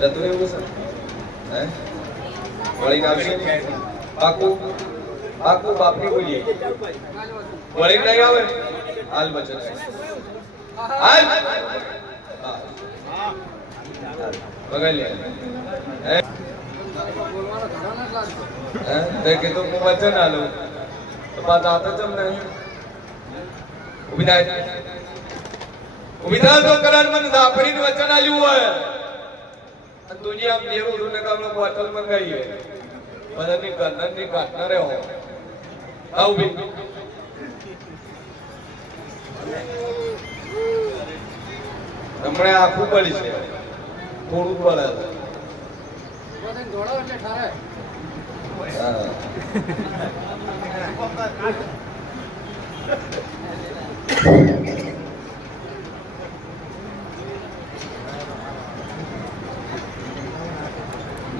જતું એવું છે હે વળી આવશે પાકું પાકું બાપની બોલીએ વળી નહીં આવે હાલ બચન હાલ બગાડ લે હે તે કીધું હું વચન આલું તો બાદ આતો જમ નહીં ઉભી થાય તો કરાર મને આપણી વચન આલ્યું હોય દુનિયા દેવું છું ને કામ બોટલ મંગાવીએ બધાની કર્નરની કાટના રહે હો આવ બી હમણાં આખું પડી છે થોડું પડે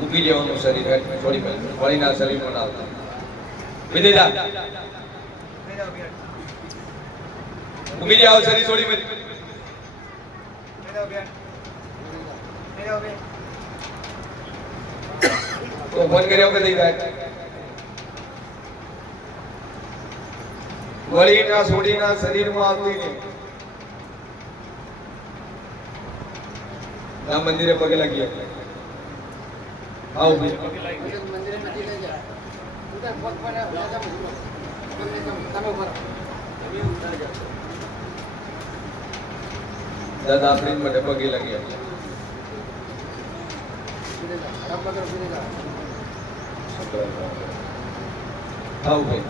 મૂકી દેવાનું શરીર થોડી વળીના શરીરમાં ના આવતા વિદેજા મૂકી જાઓ શરીર થોડી તો ફોન કર્યો કે દઈ જાય વળીના છોડીના શરીરમાં આવતી નહીં આ મંદિરે પગે લાગી આવો ભાઈ મંદિરે નથી લઈ જા ઉધર પગ પર રાજા તમે ઉપર દાદા આપણી માટે પગે લાગી આવો ભાઈ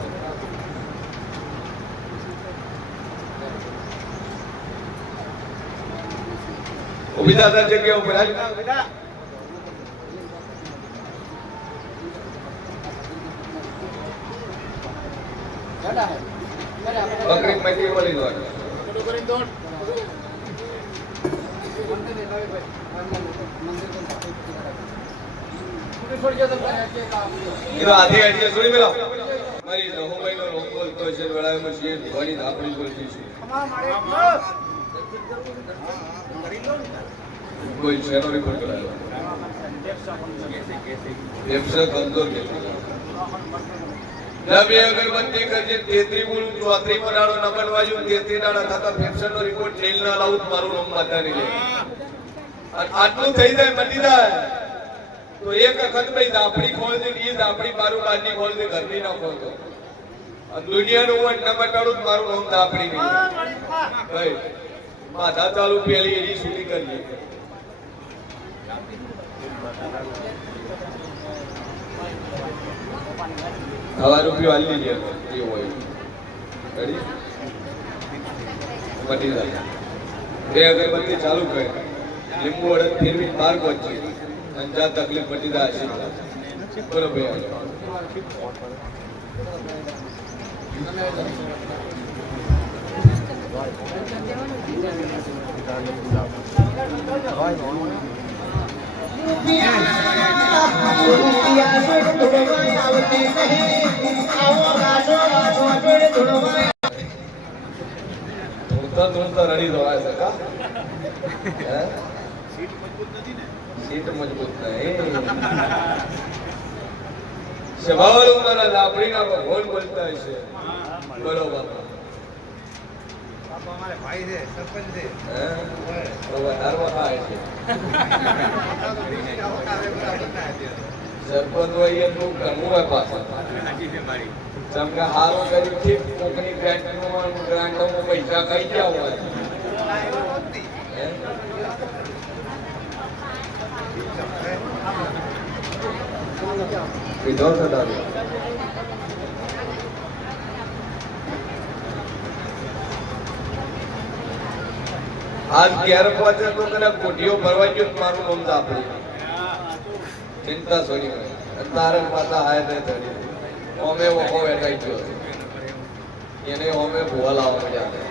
ઉભી દાદા જગ્યા ઉપર બકરી માંથી બોલી દો આધી આધી છોડી મેલો મારી રહોભાઈ નો રોગ બોલતો છે વેળામાં છે ધોની આપણી બોલતી છે કોઈ શેનો રિપોર્ટ કરાયો એફસર કમજોર કે જબ એ અગરબત્તી કરજે 33 બોલું 34 પરાડો નંબર વાજુ 33 દાડા થતા ફેફસર નો રિપોર્ટ નેલ ના લાવું મારું નામ માતા નહીં લે આટલું થઈ જાય મટી જાય તો એક વખત ભાઈ દાપડી ખોલ દે ઈ દાપડી મારું બારની ખોલ દે ઘરની ના ખોલ દો આ દુનિયાનું હું ન મટાડું મારું નામ દાપડી નહીં ભાઈ માથા ચાલુ પેલી એની શૂટિંગ કરીએ હવા રૂપિયો હાલી લીધે એ હોય રેડી મટી જાય બે અગરબત્તી ચાલુ કરે લીંબુ અડદ ફેરવી બાર પહોંચી અંજા તકલીફ મટી જાય આશીર્વાદ બરોબર રડી દોડાય છે કા સીટ મજબૂત નહીં સ્વભાવ મારા લાપડીના ભગવાન બોલતા છે બરોબર हमारे भाई थे सरपंच थे तो વધારવા થાય છે સરપંચ હોય એનું કરવું હોય પાછું ચમકા હારો કરી ઠીક કોકની બેંકનું ગ્રાન્ટમાં પૈસા ખાઈ ગયા હોય કીધો થતા आज 11 વાગે તો કને કોટીઓ ભરવા ગયો મારું નામ દાપડી ચિંતા છોડી તારે પાતા હાય તે ચડી ઓમે ઓકો વેટાઈ ગયો એને ઓમે ભૂવા લાવવા જાય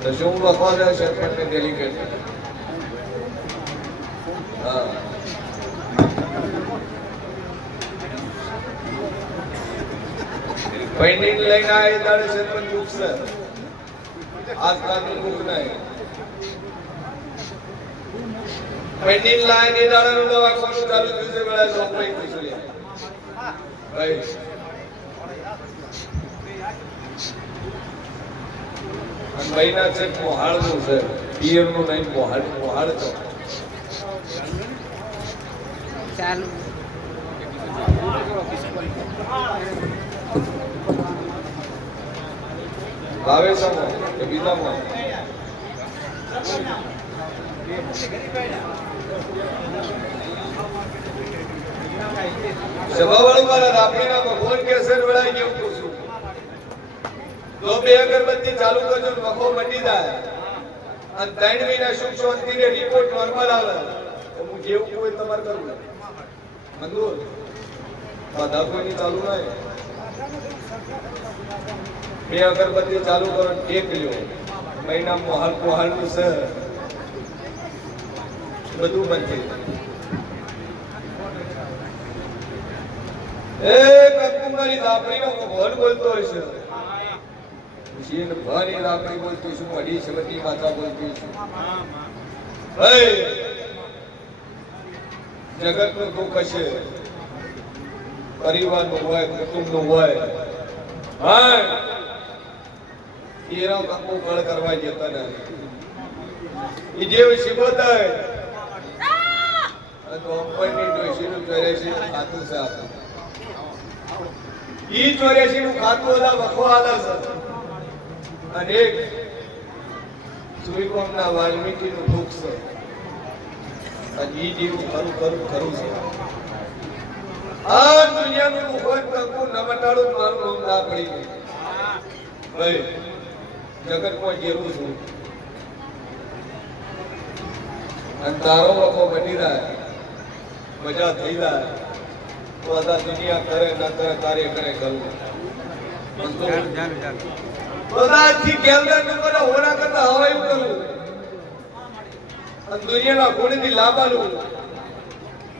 તો શું લખવા દે સરપંચ ને ડેલિગેટ હા પેન્ડિંગ લઈને આય દાડે સરપંચ બુક છે આજકાલ નું બુક નહીં પેન્ડિંગ લાઈન એ દાડાનું દવાખાનું ચાલુ થયું છે વેળા તો કોઈ પૂછું લે ભાઈ અને મહિના છે મોહાળનું છે પિયરનું નહીં મોહાળ તો ચાલુ ભાવેશમાં કે બીજામાં સભાવાળું મારા રાપડીના ભગવાન કેસર વેળાઈ ગયું પૂછું તો બે અગરબત્તી ચાલુ કરજો વખો મટી જાય અને 3 મહિના સુખ શાંતિ ને રિપોર્ટ નોર્મલ આવે તો હું જેવું કોઈ તમારે કરવું મંજૂર બધા કોઈની ચાલુ નહીં બે અગરબત્તી ચાલુ કરો ટેક લ્યો મહિના મોહાલ નું છે બધું બંધ થઈ કુમારી દાપડીનો ભગવાન બોલતો હશે જીન ભારી દાપડી બોલતી છું અડી શબતી માતા બોલતી છું જગત નું દુઃખ હશે પરિવાર નું હોય કુટુંબ નું હોય એનો કંકુ કળ કરવા જતા નથી એ જેવ શિબોતાય તો અંપરની ડોશીનું 84 ખાતું છે આપણું ઈ 84 નું ખાતું હતા વખો આલા છે અને એક સુઈકોમના વાલ્મીકીનું દુઃખ છે અને ઈ જેવું ખરું છે આ દુનિયાનું દુઃખ કંકુ ન મટાડું મારું નામ ના પડી ગયું ભાઈ જગતમાં જેવું છું અને તારો વખો મટી જાય મજા થઈ જાય તો આ દુનિયા કરે ન કરે કાર્ય કરે કરવું બધાથી કેલ્ડર નંબર હોના કરતા હવે એવું કરવું અને દુનિયાના ગુણથી લાભાલું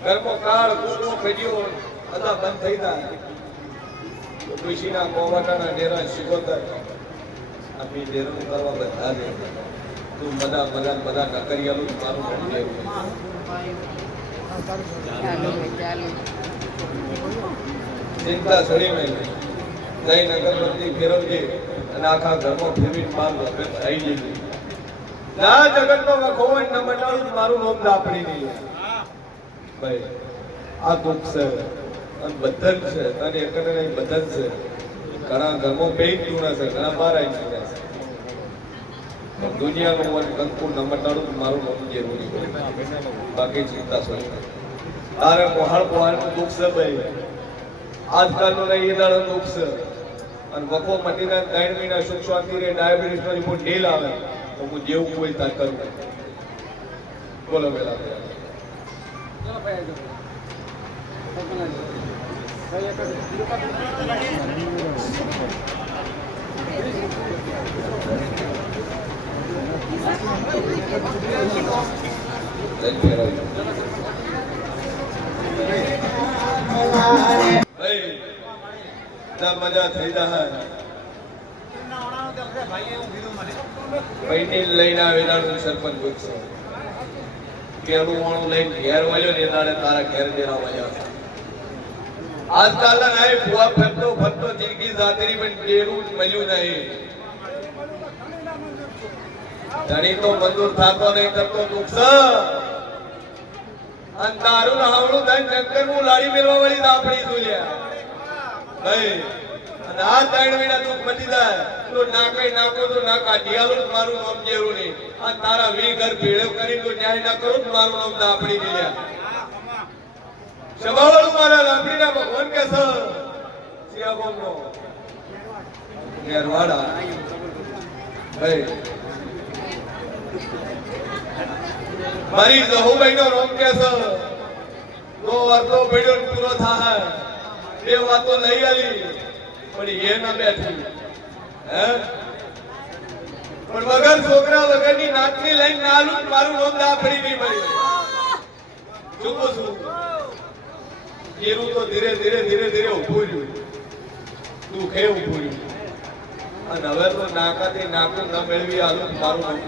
ઘરમાં કાળ કૂટો ફેડ્યો બધા બંધ થઈ જાય તો ખુશીના કોવાટાના ડેરા શિકોતર આપણી ડેરું કરવા બધા દે તું બધા નકરિયાલું મારું નામ દેવું ચિંતા છડી મેં જઈ નગરબત્તી ફેરવજે અને આખા ઘરમાં ફેરવીને માર આવી જજે ના જગતનો વખો ન મટાડું મારું નામ દાપડી નહીં ભાઈ આ દુઃખ છે અને બંધન છે અને એકને નહીં બંધન છે ઘણા ઘરમાં પેઇન ચૂણા છે ઘણા બહાર આવી ચૂક્યા છે દુનિયાનું મન કંકુ ન મટાડું મારું નામ જરૂરી બાકી ચિંતા છોડી તારે મોહાળનું દુઃખ છે ભાઈ આજકાલનું નહીં એ દાડાનું દુઃખ છે અને વખો મટીને 3 મહિના સુખ શાંતિ રે ડાયાબિટીસ નો રિપોર્ટ ઢીલ આવે તો હું જેવું કોઈ તાર કરું બોલો પેલા મજા થઈ જાય લઈને આવેલા સરપંચ પૂછશે કેળું વાણું લઈને ઘેર વાળ્યો ને નાડે તારા ઘેર ડેરા વાળ્યા આજકાલના નાય ભુવા ફરતો જિંદગી જાતરી પણ ડેરું મળ્યું નહીં ધણી તો મંજૂર થતો નહીં કરતો દુઃખ અને તારું હાવડું થાય ચક્કર હું લાડી મેળવા વાળી દાપડી જોયા ભાઈ અને આ 3 મહિના દુઃખ મટી જાય તો ના કઈ નાખો તો ના કાઢી આલો મારું નામ જેવું નહીં આ તારા 20 ઘર ભેળો કરી તો ન્યાય ના કરો તો મારું નામ દાપડી નહીં સભાવાળું મારા લાપડીના ભગવાન કે છે સિયાગોમનો ઘેરવાડા ભાઈ મારી જહુભાઈનો રોમ કે છે તો વાતો ભેડ્યો પૂરો થાય બે વાતો લઈ આલી પણ એ ના બેઠી હે પણ વગર છોકરા વગરની નાતની લઈને નાલું મારું નામ દાપડી નહીં ભાઈ ચૂપો છું કેરું તો ધીરે ધીરે ઉભું રહ્યું દુઃખે ઉભું રહ્યું અને હવે તો નાકાથી નાકું ન મેળવી આલું મારું નામ